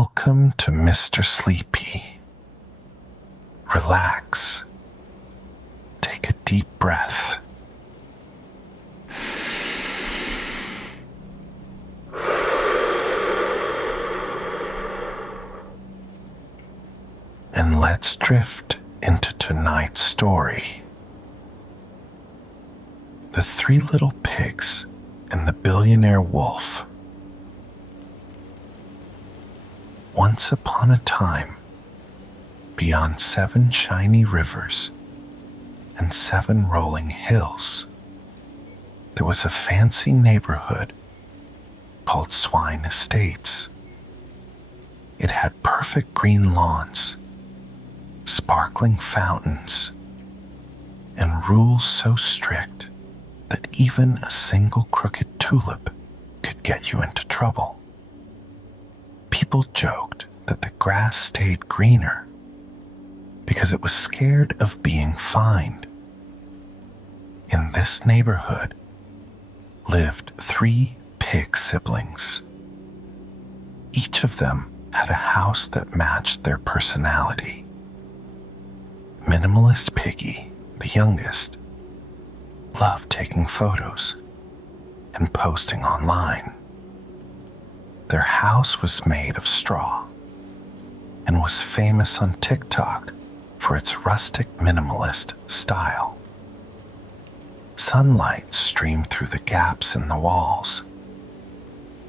Welcome to Mr. Sleepy. Relax. Take a deep breath. And let's drift into tonight's story. The Three Little Pigs and the Billionaire Wolf. Once upon a time, beyond 7 shiny rivers and 7 rolling hills, there was a fancy neighborhood called Swine Estates. It had perfect green lawns, sparkling fountains, and rules so strict that even a single crooked tulip could get you into trouble. People joked that the grass stayed greener because it was scared of being fined. In this neighborhood lived 3 pig siblings. Each of them had a house that matched their personality. Minimalist Piggy, the youngest, loved taking photos and posting online. Their house was made of straw and was famous on TikTok for its rustic minimalist style. Sunlight streamed through the gaps in the walls,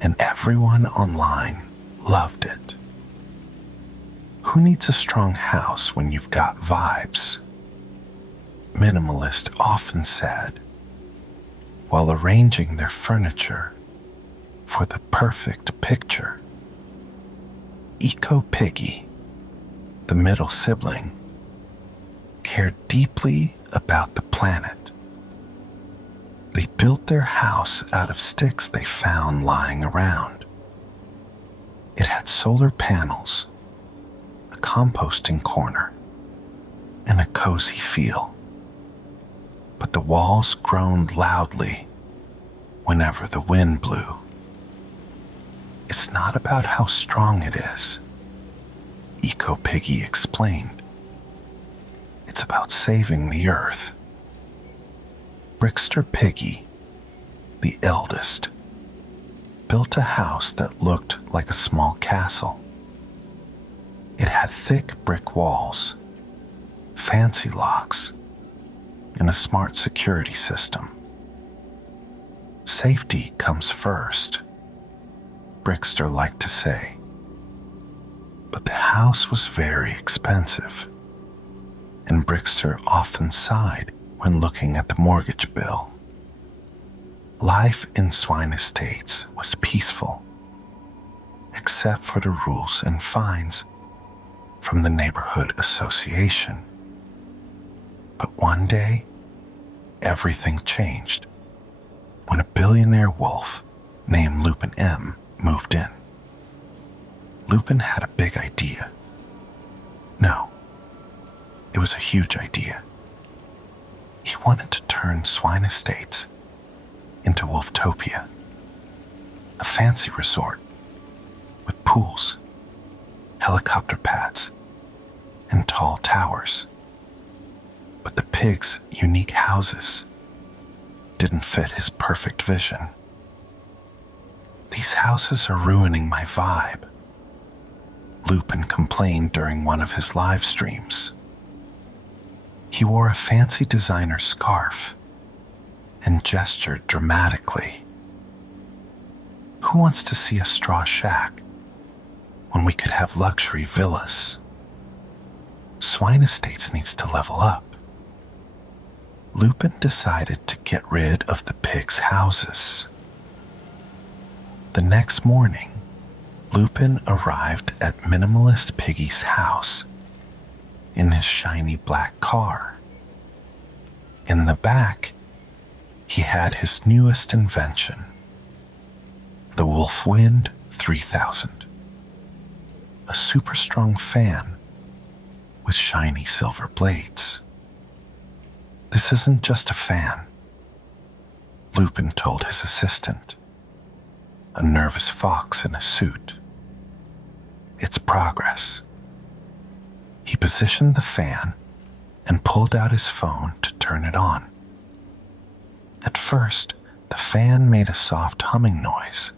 and everyone online loved it. Who needs a strong house when you've got vibes? Minimalist often said, while arranging their furniture for the perfect picture. 𝐬𝐭𝐡, the middle sibling, cared deeply about the planet. They built their house out of sticks they found lying around. It had solar panels, a composting corner, and a cozy feel. But the walls groaned loudly whenever the wind blew. It's not about how strong it is, 𝐬𝐭𝐡 explained. It's about saving the earth. Brickster Piggy, the eldest, built a house that looked like a small castle. It had thick brick walls, fancy locks, and a smart security system. Safety comes first, Brickster liked to say. But the house was very expensive, and Brickster often sighed when looking at the mortgage bill. Life in Swine Estates was peaceful, except for the rules and fines from the neighborhood association. But one day, everything changed when a billionaire wolf named Lupin M moved in. Lupin had a big idea. No, it was a huge idea. He wanted to turn Swine Estates into Wolftopia, a fancy resort with pools, helicopter pads, and tall towers. But the pigs' unique houses didn't fit his perfect vision. These houses are ruining my vibe, Lupin complained during one of his live streams. He wore a fancy designer scarf and gestured dramatically. Who wants to see a straw shack when we could have luxury villas? Swine Estates needs to level up. Lupin decided to get rid of the pigs' houses. The next morning, Lupin arrived at Minimalist Piggy's house in his shiny black car. In the back, he had his newest invention, the Wolfwind 3000, a super strong fan with shiny silver blades. This isn't just a fan, Lupin told his assistant, a nervous fox in a suit. progress. He positioned the fan and pulled out his phone to turn it on. At first, the fan made a soft humming noise,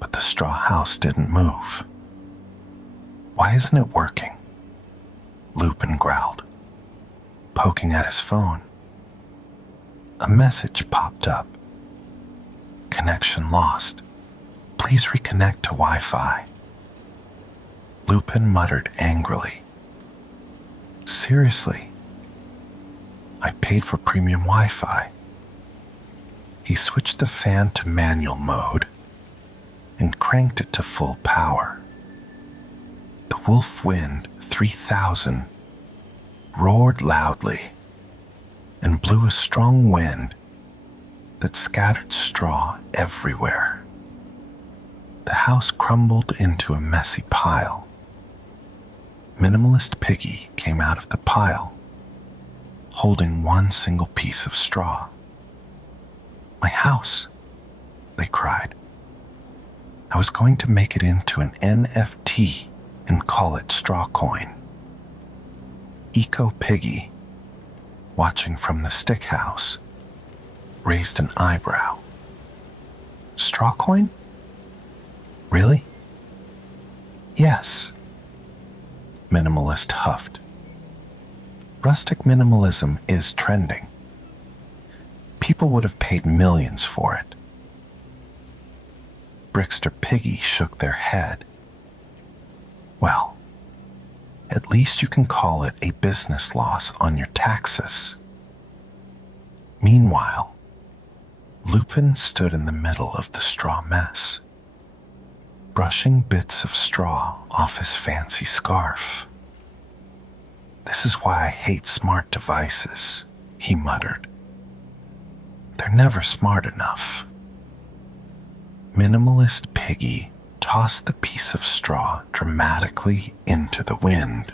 but the straw house didn't move. "Why isn't it working?" Lupin growled, poking at his phone. A message popped up. "Connection lost. Please reconnect to Wi-Fi." Lupin muttered angrily. "Seriously? I paid for premium Wi-Fi." He switched the fan to manual mode and cranked it to full power. The Wolf Wind 3000 roared loudly and blew a strong wind that scattered straw everywhere. The house crumbled into a messy pile. Minimalist Piggy came out of the pile, holding one single piece of straw. "My house," they cried. "I was going to make it into an NFT and call it Straw Coin." 𝐬𝐭𝐡, watching from the stick house, raised an eyebrow. "Straw Coin? Really?" "Yes," Minimalist huffed. "Rustic minimalism is trending. People would have paid millions for it." Brickster Piggy shook their head. "Well, at least you can call it a business loss on your taxes." Meanwhile, Lupin stood in the middle of the straw mess, brushing bits of straw off his fancy scarf. "This is why I hate smart devices," he muttered. "They're never smart enough." Minimalist Piggy tossed the piece of straw dramatically into the wind.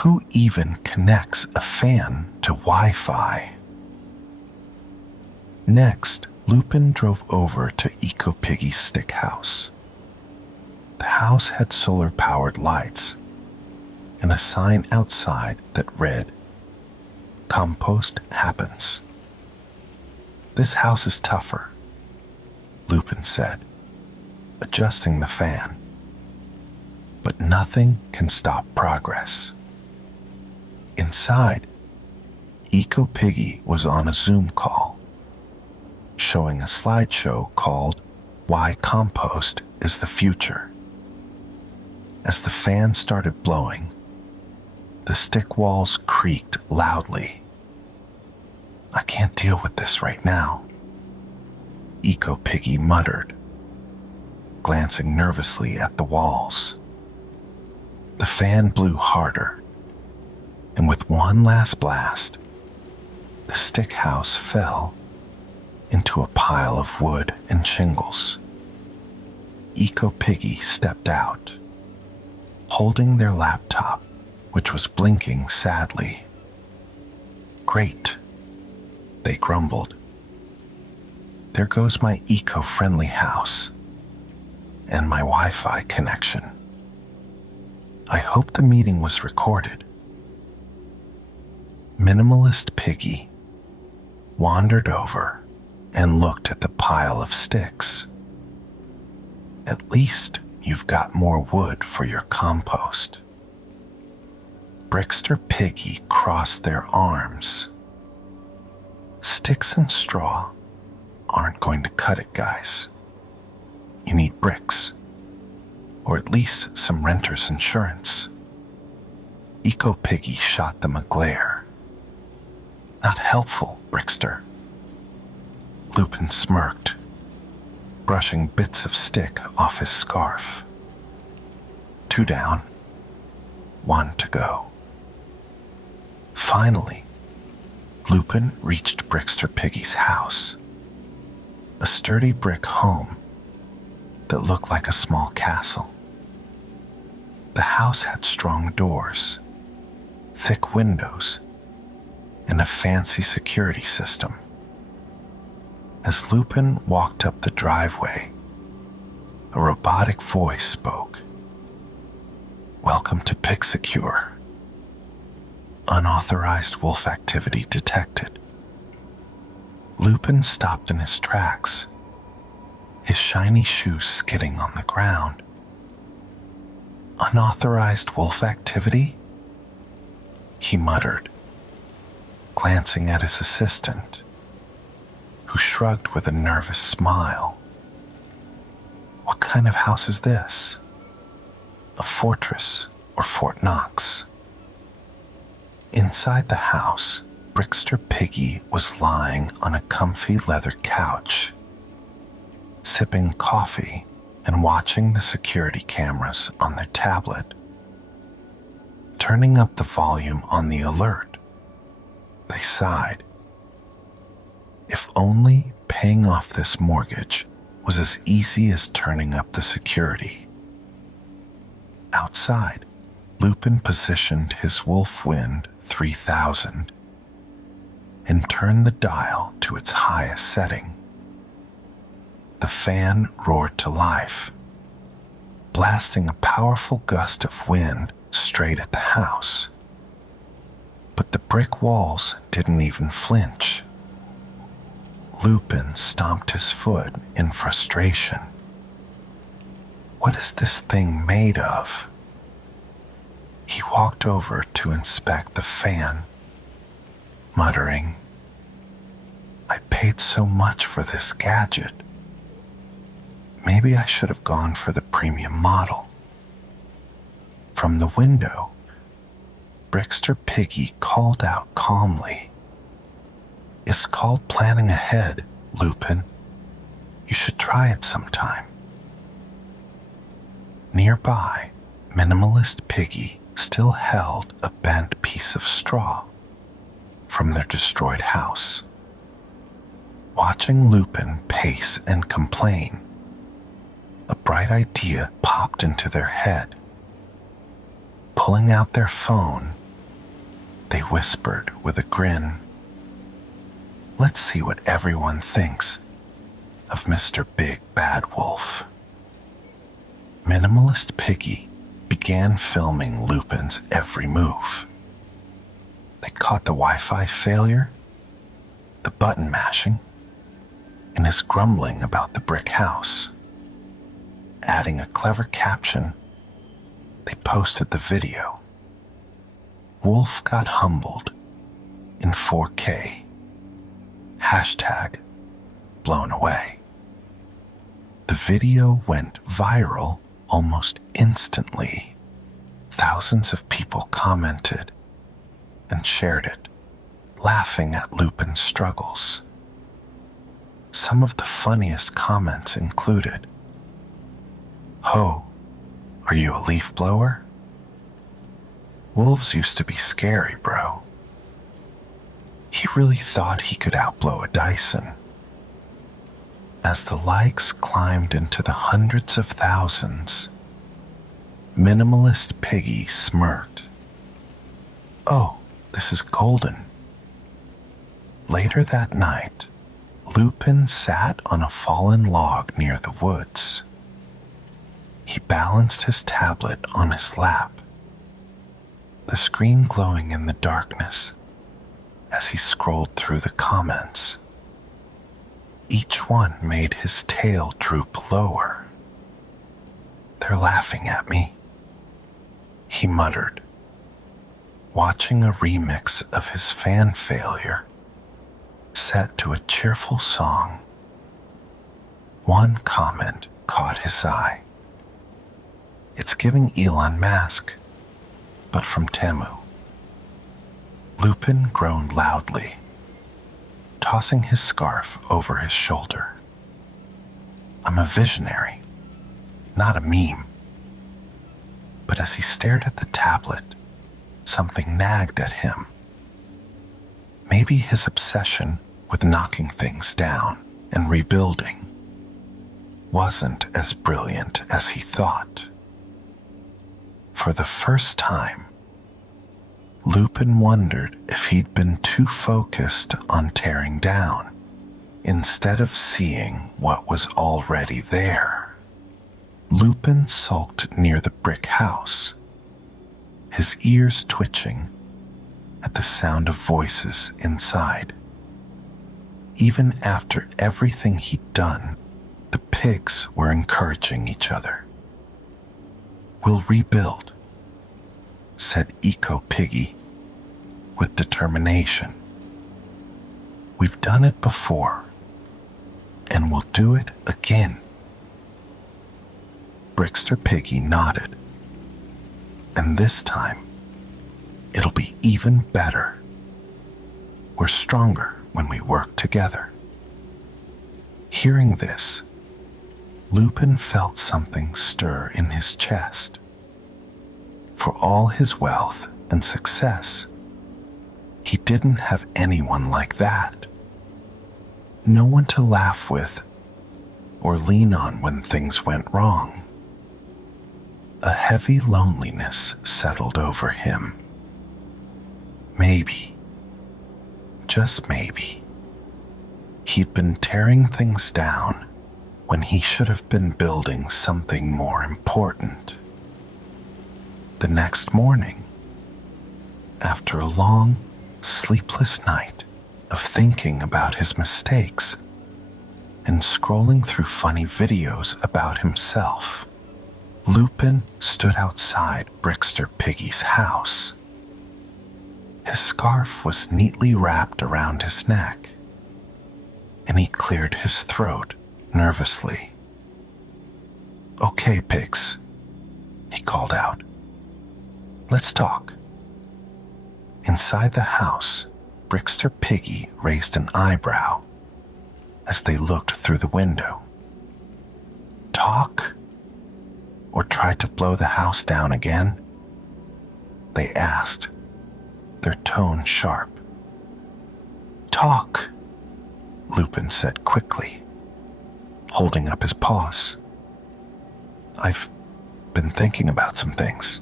Who even connects a fan to Wi-Fi? Next, Lupin drove over to 𝐬𝐭𝐡's stick house. The house had solar-powered lights and a sign outside that read, "Compost happens." "This house is tougher," Lupin said, adjusting the fan. "But nothing can stop progress." Inside, 𝐬𝐭𝐡 was on a Zoom call, showing a slideshow called "Why Compost is the Future." As the fan started blowing, the stick walls creaked loudly. "I can't deal with this right now," 𝐬𝐭𝐡 muttered, glancing nervously at the walls. The fan blew harder, and with one last blast, the stick house fell into a pile of wood and shingles. 𝐬𝐭𝐡 stepped out, holding their laptop, which was blinking sadly. "Great," they grumbled. "There goes my eco-friendly house and my Wi-Fi connection. I hope the meeting was recorded." Minimalist Piggy wandered over and looked at the pile of sticks. "At least you've got more wood for your compost." Brickster Piggy crossed their arms. "Sticks and straw aren't going to cut it, guys. You need bricks, or at least some renter's insurance." 𝐬𝐭𝐡 shot them a glare. "Not helpful, Brickster." Lupin smirked, brushing bits of stick off his scarf. 2 down, 1 to go. Finally, Lupin reached Brickster Piggy's house, a sturdy brick home that looked like a small castle. The house had strong doors, thick windows, and a fancy security system. As Lupin walked up the driveway, a robotic voice spoke. Welcome to 𝐬𝐥𝐸. Unauthorized wolf activity detected. Lupin stopped in his tracks, his shiny shoes skidding on the ground. Unauthorized wolf activity? He muttered, glancing at his assistant, who shrugged with a nervous smile. What kind of house is this? A fortress or Fort Knox? Inside the house, Brickster Piggy was lying on a comfy leather couch, sipping coffee and watching the security cameras on their tablet. Turning up the volume on the alert, they sighed. If only paying off this mortgage was as easy as turning up the security. Outside, Lupin positioned his Wolfwind 3000 and turned the dial to its highest setting. The fan roared to life, blasting a powerful gust of wind straight at the house. But the brick walls didn't even flinch. Lupin stomped his foot in frustration. What is this thing made of? He walked over to inspect the fan, muttering, I paid so much for this gadget. Maybe I should have gone for the premium model. From the window, Brickster Piggy called out calmly, It's called planning ahead, Lupin. You should try it sometime. Nearby, Minimalist Piggy still held a bent piece of straw from their destroyed house. Watching Lupin pace and complain, a bright idea popped into their head. Pulling out their phone, they whispered with a grin, Let's see what everyone thinks of Mr. Big Bad Wolf. Minimalist Piggy began filming Lupin's every move. They caught the Wi-Fi failure, the button mashing, and his grumbling about the brick house. Adding a clever caption, they posted the video. Wolf got humbled in 4K. Hashtag blown away. The video went viral almost instantly. Thousands of people commented and shared it, laughing at Lupin's struggles. Some of the funniest comments included, Ho, are you a leaf blower? Wolves used to be scary, bro. He really thought he could outblow a Dyson. As the likes climbed into the hundreds of thousands, Minimalist Piggy smirked. Oh, this is golden. Later that night, Lupin sat on a fallen log near the woods. He balanced his tablet on his lap, the screen glowing in the darkness as he scrolled through the comments. Each one made his tail droop lower. They're laughing at me, he muttered, watching a remix of his fan failure set to a cheerful song. One comment caught his eye. It's giving Elon Musk, but from Temu. Lupin groaned loudly, tossing his scarf over his shoulder. I'm a visionary, not a meme. But as he stared at the tablet, something nagged at him. Maybe his obsession with knocking things down and rebuilding wasn't as brilliant as he thought. For the first time, Lupin wondered if he'd been too focused on tearing down instead of seeing what was already there. Lupin sulked near the brick house, his ears twitching at the sound of voices inside. Even after everything he'd done, the pigs were encouraging each other. "We'll rebuild," said 𝐬𝐭𝐡 with determination. "We've done it before, and we'll do it again." Brixter Piggy nodded. "And this time, it'll be even better. We're stronger when we work together." Hearing this, Lupin felt something stir in his chest. For all his wealth and success, he didn't have anyone like that. No one to laugh with or lean on when things went wrong. A heavy loneliness settled over him. Maybe, just maybe, he'd been tearing things down when he should have been building something more important. The next morning, after a long, sleepless night of thinking about his mistakes and scrolling through funny videos about himself, Lupin stood outside Brixter Piggy's house. His scarf was neatly wrapped around his neck, and he cleared his throat nervously. "Okay, pigs," he called out. "Let's talk." Inside the house, Brixter Piggy raised an eyebrow as they looked through the window. "Talk? Or try to blow the house down again?" they asked, their tone sharp. "Talk," Lupin said quickly, holding up his paws. "I've been thinking about some things."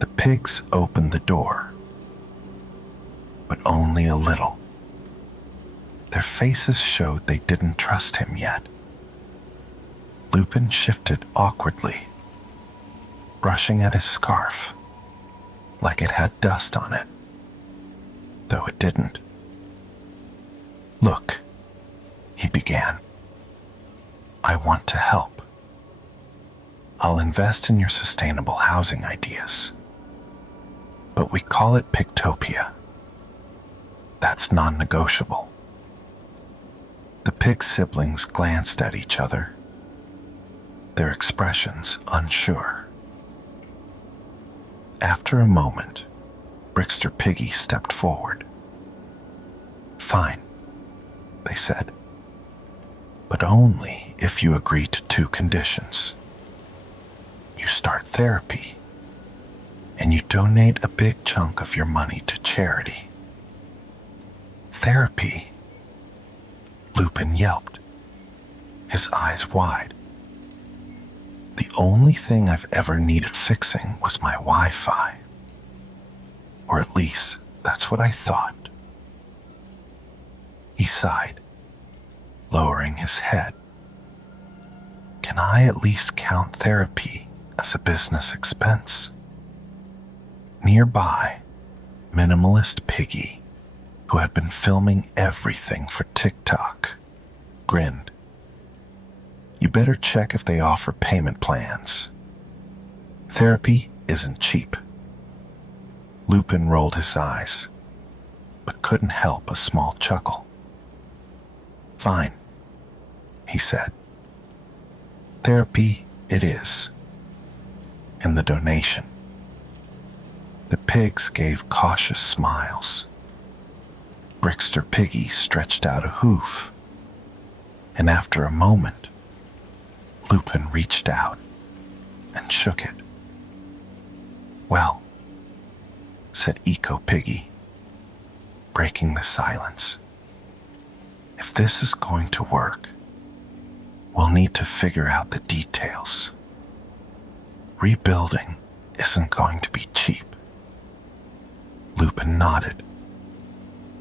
The pigs opened the door, but only a little. Their faces showed they didn't trust him yet. Lupin shifted awkwardly, brushing at his scarf like it had dust on it, though it didn't. "Look," he began, "I want to help. I'll invest in your sustainable housing ideas, but we call it Pigtopia. That's non-negotiable." The pig siblings glanced at each other, their expressions unsure. After a moment, Brixter Piggy stepped forward. "Fine," they said, "but only if you agree to 2 conditions. You start therapy, and you donate a big chunk of your money to charity." "Therapy?" Lupin yelped, his eyes wide. "The only thing I've ever needed fixing was my Wi-Fi. Or at least, that's what I thought." He sighed, lowering his head. "Can I at least count therapy as a business expense?" Nearby, Minimalist Piggy, who had been filming everything for TikTok, grinned. "You better check if they offer payment plans. Therapy isn't cheap." Lupin rolled his eyes, but couldn't help a small chuckle. "Fine," he said. "Therapy it is. And the donation." The pigs gave cautious smiles. Brixter Piggy stretched out a hoof, and after a moment, Lupin reached out and shook it. "Well," said 𝐬𝐭𝐡, breaking the silence, "if this is going to work, we'll need to figure out the details. Rebuilding isn't going to be cheap." Lupin nodded,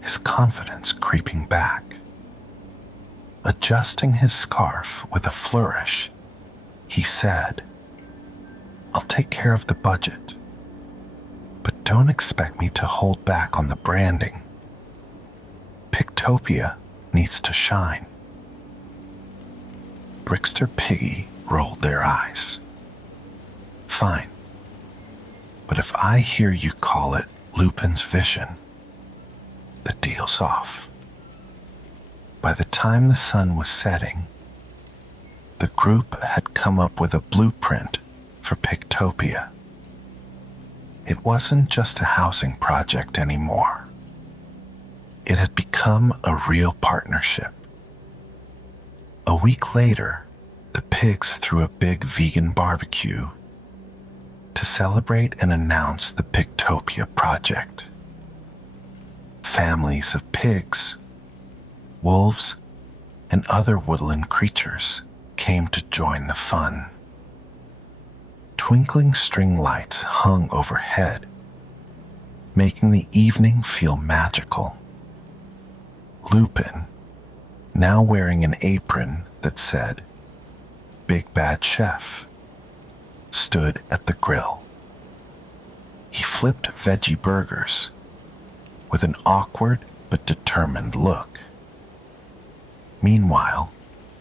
his confidence creeping back. Adjusting his scarf with a flourish, he said, "I'll take care of the budget. But don't expect me to hold back on the branding. �𝐥𝐻topia needs to shine. Brixter Piggy rolled their eyes. Fine. But if I hear you call it Lupin's vision, the deal's off. By the time the sun was setting, the group had come up with a blueprint for �𝐥𝐻topia. It wasn't just a housing project anymore. It had become a real partnership. A week later, the pigs threw a big vegan barbecue to celebrate and announce the 𝐿𝐥𝐻topia project. Families of pigs, wolves, and other woodland creatures came to join the fun. Twinkling string lights hung overhead, making the evening feel magical. Lupin, now wearing an apron that said, "Big Bad Chef," stood at the grill. He flipped veggie burgers with an awkward but determined look. Meanwhile,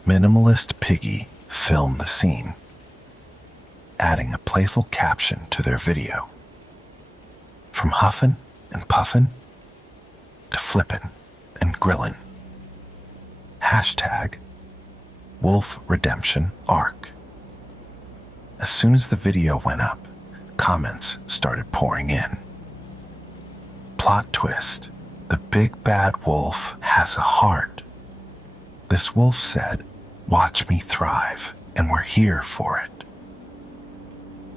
Minimalist Piggy filmed the scene, adding a playful caption to their video. From huffin' and puffin' to flippin' and grillin'. #Wolf Redemption Arc. As soon as the video went up, comments started pouring in. Plot twist: the big bad wolf has a heart. This wolf said, "Watch me thrive, and we're here for it."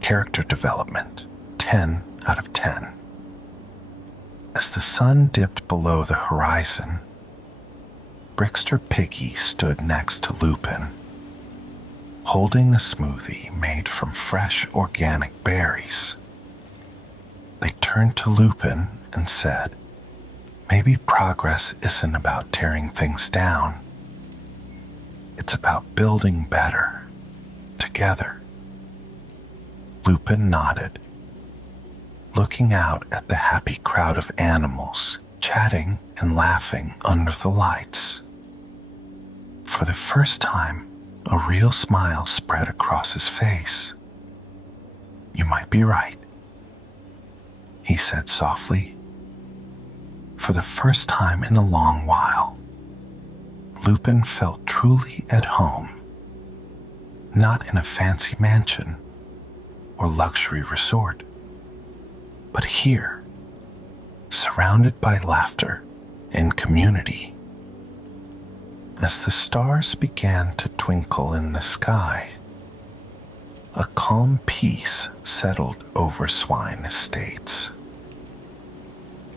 Character development, 10 out of 10. As the sun dipped below the horizon, Brixter Piggy stood next to Lupin, holding a smoothie made from fresh organic berries. They turned to Lupin and said, "Maybe progress isn't about tearing things down. It's about building better, together." Lupin nodded, looking out at the happy crowd of animals chatting and laughing under the lights. For the first time, a real smile spread across his face. "You might be right," he said softly. For the first time in a long while, Lupin felt truly at home, not in a fancy mansion or luxury resort, but here, surrounded by laughter and community. As the stars began to twinkle in the sky, a calm peace settled over Swine Estates.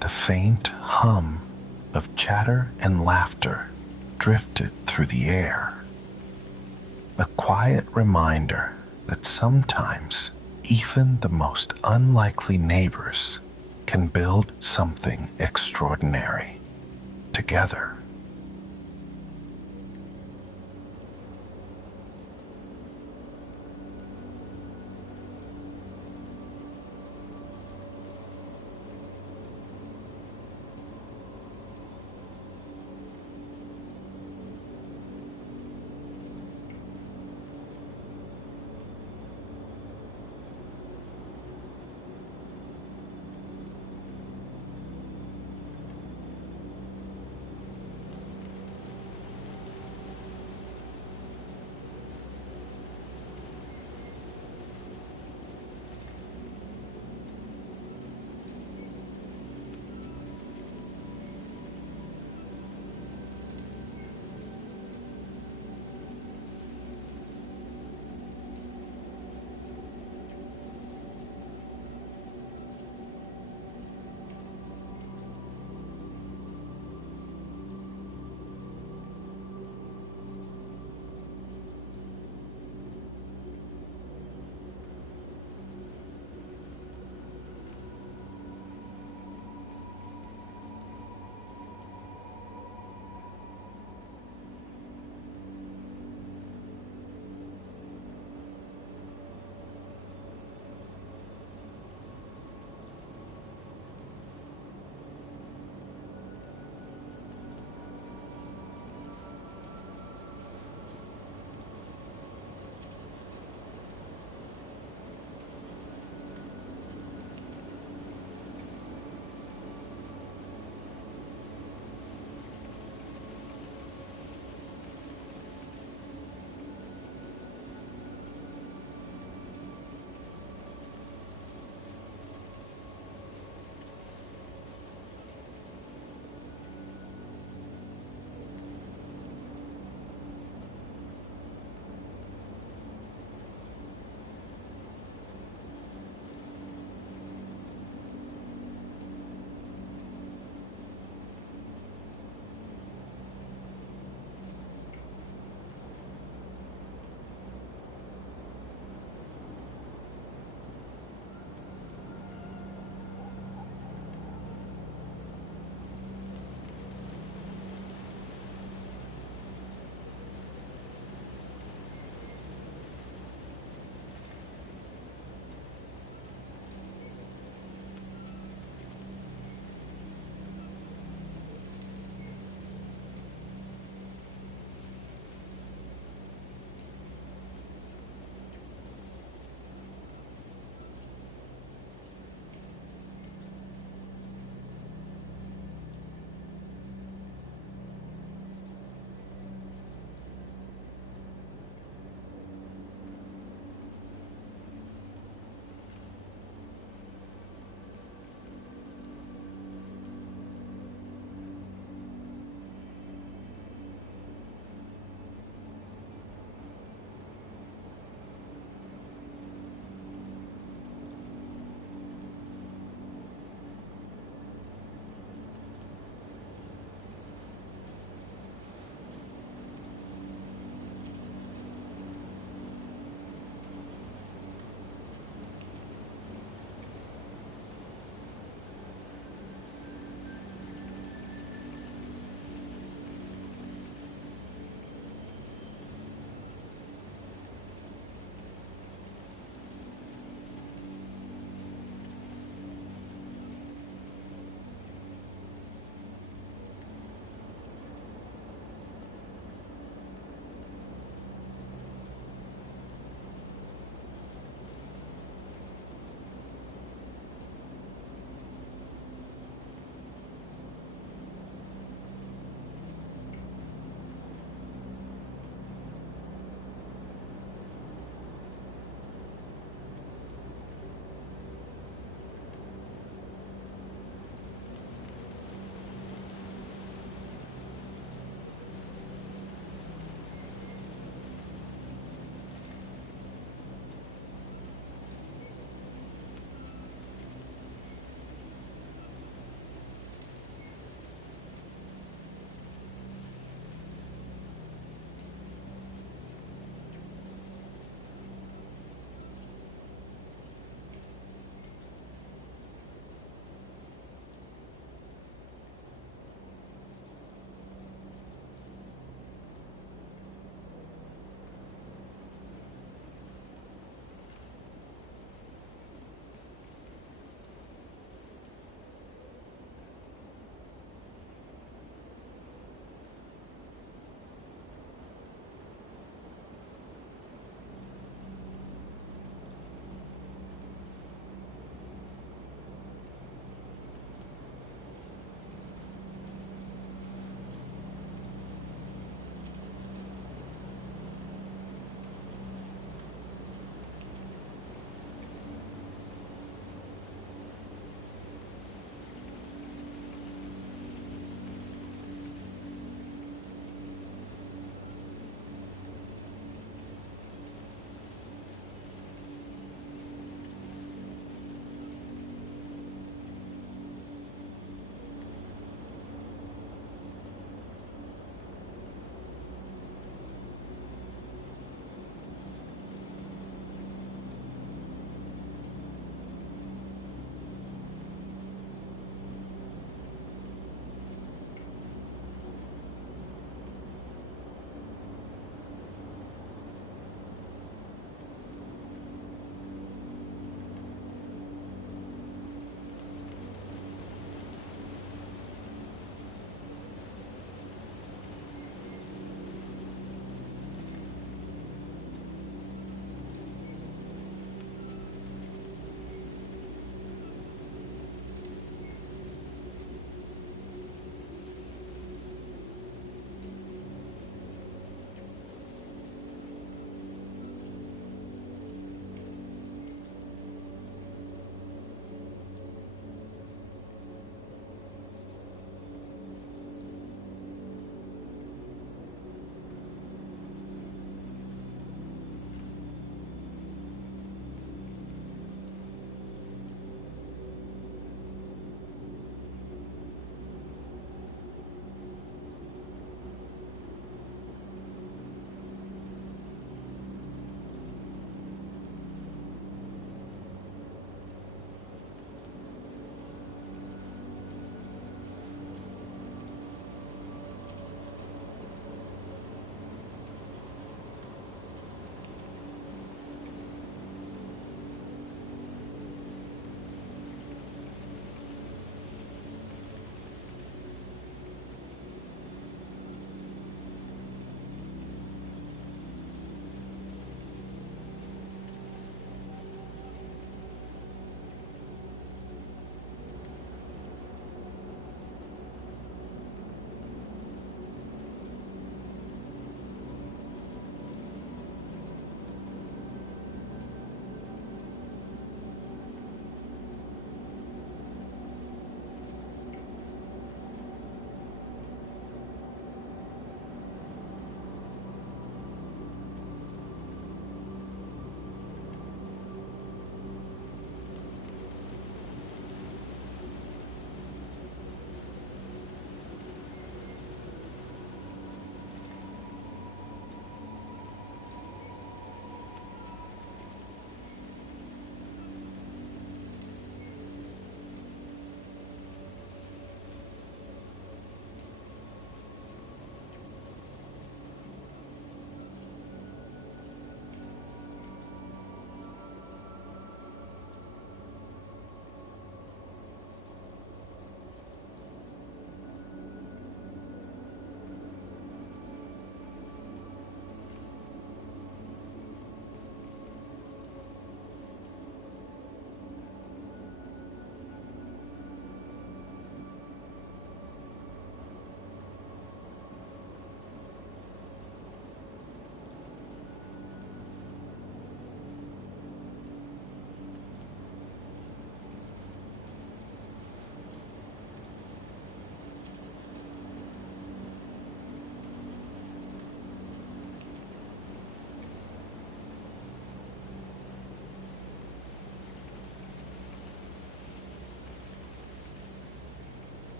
The faint hum of chatter and laughter drifted through the air, a quiet reminder that sometimes even the most unlikely neighbors can build something extraordinary together.